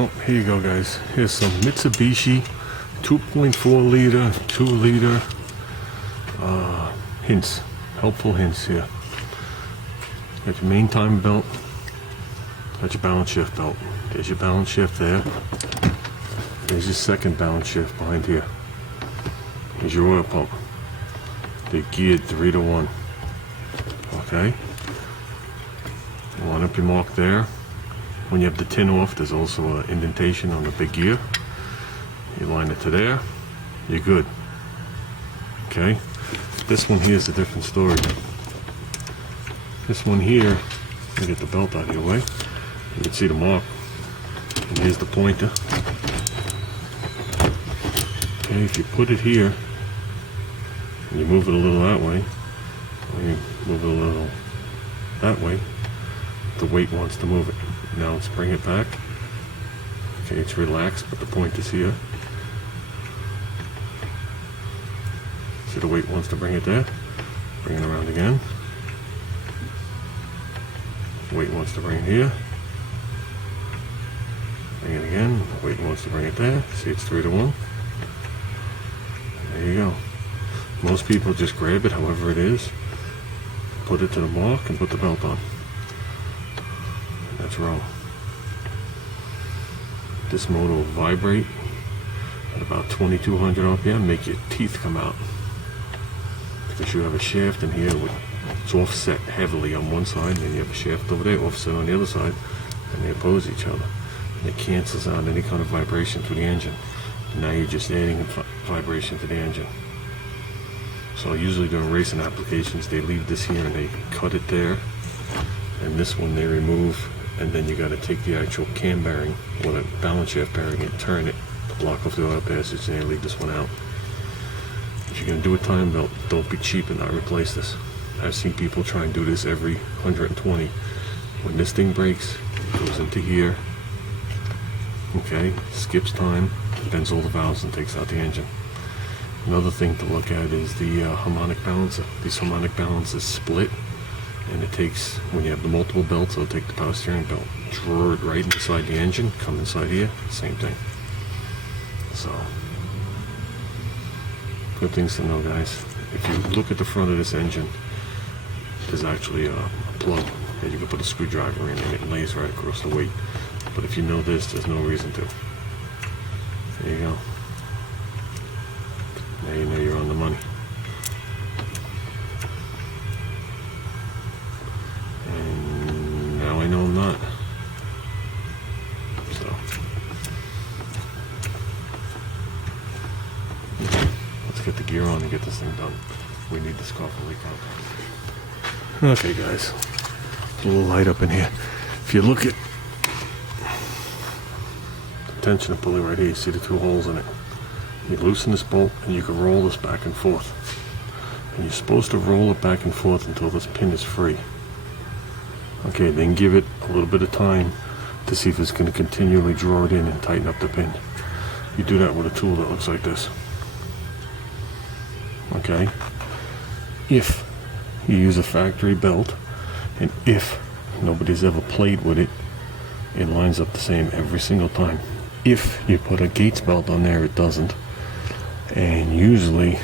Oh, here you go, guys. Here's some Mitsubishi 2.4 liter, 2 liter hints, helpful hints here. Got your main time belt, got your balance shift belt. There's your balance shift there. There's your second balance shift behind here. Here's your oil pump. They're geared 3 to 1. Okay? Line up your mark there. When you have the tin off, there's also an indentation on the big gear. You line it to there, you're good. Okay? This one here is a different story. This one here, let me get the belt out of your way. You can see the mark. And here's the pointer. Okay, if you put it here, and you move it a little that way, or you move it a little that way, the weight wants to move it. Now let's bring it back. Okay, it's relaxed, but the point is here. See, the weight wants to bring it there. Bring it around again. Weight wants to bring it here. Bring it again. Weight wants to bring it there. See, it's 3 to 1. There you go. Most people just grab it however it is, put it to the mark, and put the belt on. That's wrong. This motor will vibrate at about 2200 RPM, make your teeth come out. Because you have a shaft in here, it's offset heavily on one side, and then you have a shaft over there, offset on the other side, and they oppose each other. And it cancels out any kind of vibration through the engine. And now you're just adding vibration to the engine. So usually during racing applications, they leave this here and they cut it there, and this one they remove. And then you got to take the actual cam bearing or the balance shaft bearing and turn it to block off the oil passage, and you leave this one out. If you're going to do a time belt, don't be cheap and not replace this. I've seen people try and do this every 120. When this thing breaks, it goes into here, okay, skips time, bends all the valves and takes out the engine. Another thing to look at is the harmonic balancer. These harmonic balancers split. And it takes, when you have the multiple belts, it'll take the power steering belt, draw it right inside the engine, come inside here, same thing. So, good things to know, guys. If you look at the front of this engine, there's actually a plug that you can put a screwdriver in, and it lays right across the weight. But if you know this, there's no reason to. There you go. Now you know you're on the money. I know I'm not. So, let's get the gear on and get this thing done. We need this car fully compact. Okay, guys, a little light up in here. If you look at the tensioner pulley right here, you see the 2 holes in it. You loosen this bolt and you can roll this back and forth. And you're supposed to roll it back and forth until this pin is free. Okay, then give it a little bit of time to see if it's going to continually draw it in and tighten up the pin. You do that with a tool that looks like this. Okay? If you use a factory belt, and if nobody's ever played with it, it lines up the same every single time. If you put a Gates belt on there, it doesn't. And usually,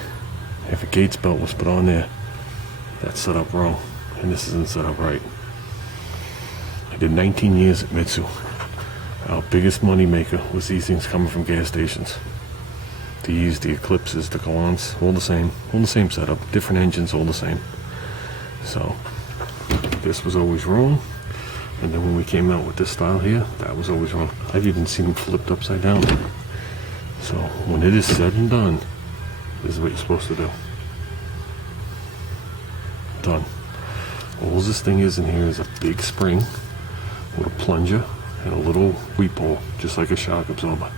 if a Gates belt was put on there, that's set up wrong, and this isn't set up right. I did 19 years at Mitsu. Our biggest money maker was these things coming from gas stations. These, the Eclipses, the Gallants, all the same setup, different engines, all the same. So, this was always wrong. And then when we came out with this style here, that was always wrong. I've even seen them flipped upside down. So, when it is said and done, this is what you're supposed to do. Done. All this thing is in here is a big spring with a plunger and a little weep hole, just like a shock absorber.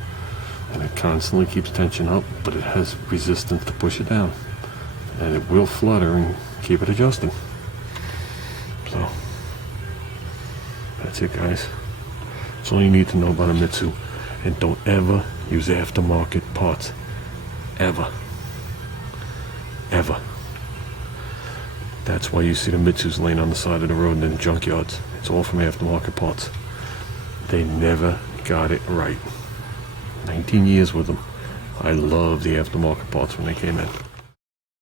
And it constantly keeps tension up, but it has resistance to push it down. And it will flutter and keep it adjusting. So, that's it, guys. That's all you need to know about a Mitsu. And don't ever use aftermarket parts. Ever. Ever. That's why you see the Mitsus laying on the side of the road and in junkyards. It's all from aftermarket parts. They never got it right. 19 years with them. I love the aftermarket parts when they came in.